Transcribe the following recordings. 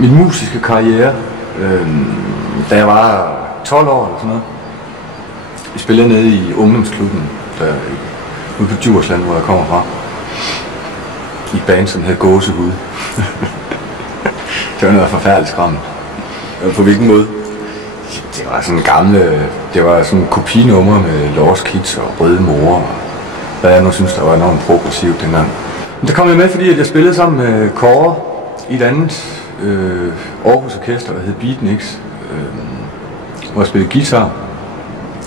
Min musiske karriere, da jeg var 12 år eller sådan noget. Jeg spillede nede i ungdomsklubben, ude på Djursland, hvor jeg kommer fra. I et band, som hed Gåsehud. Det var noget forfærdeligt skræmmende. På hvilken måde? Det var sådan gamle, det var sådan kopinummer med Lost Kids og Røde Mor, og hvad jeg nu synes, der var enormt progressivt dengang. Men der kom jeg med, fordi at jeg spillede sammen med Kåre i et andet Aarhus Orkester, der hed Beatniks, hvor jeg spillede guitar.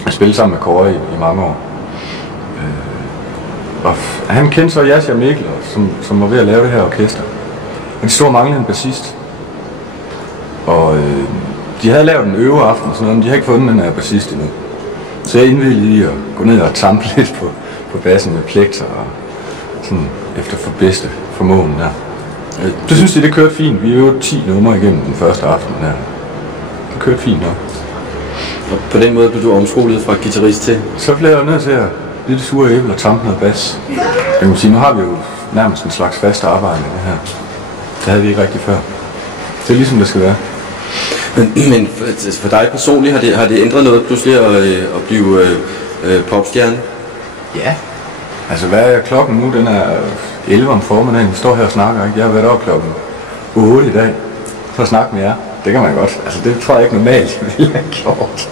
Jeg spillede sammen med Kåre i mange år. Og han kendte så Jascha Mikkel, som var ved at lave det her orkester. Og de stod og manglede en bassist. Og de havde lavet en øveaften og sådan noget, men de havde ikke fundet den her bassist endnu. Så jeg indvilligede i at gå ned og tampe lidt på bassen med plekter og sådan efter for bedste formåen der. Det synes de, det kørte fint. Vi øvede 10 numre igennem den første aften der. Det kørte fint nok. Og på den måde blev du omskolet fra guitarist til? Så blev jeg nødt til at blive det sure æble og tampe noget bas. Jeg kan sige, nu har vi jo nærmest en slags fast arbejde med det her. Det havde vi ikke rigtig før. Det er ligesom det skal være. Men for dig personligt har det ændret noget pludselig at blive popstjerne? Ja. Altså hvad er klokken nu? Den er 11 om formiddagen. Vi står her og snakker, ikke? Jeg har været over klokken 8 i dag for at snakke med jer. Det kan man godt. Altså det tror jeg ikke normalt, jeg ville have gjort.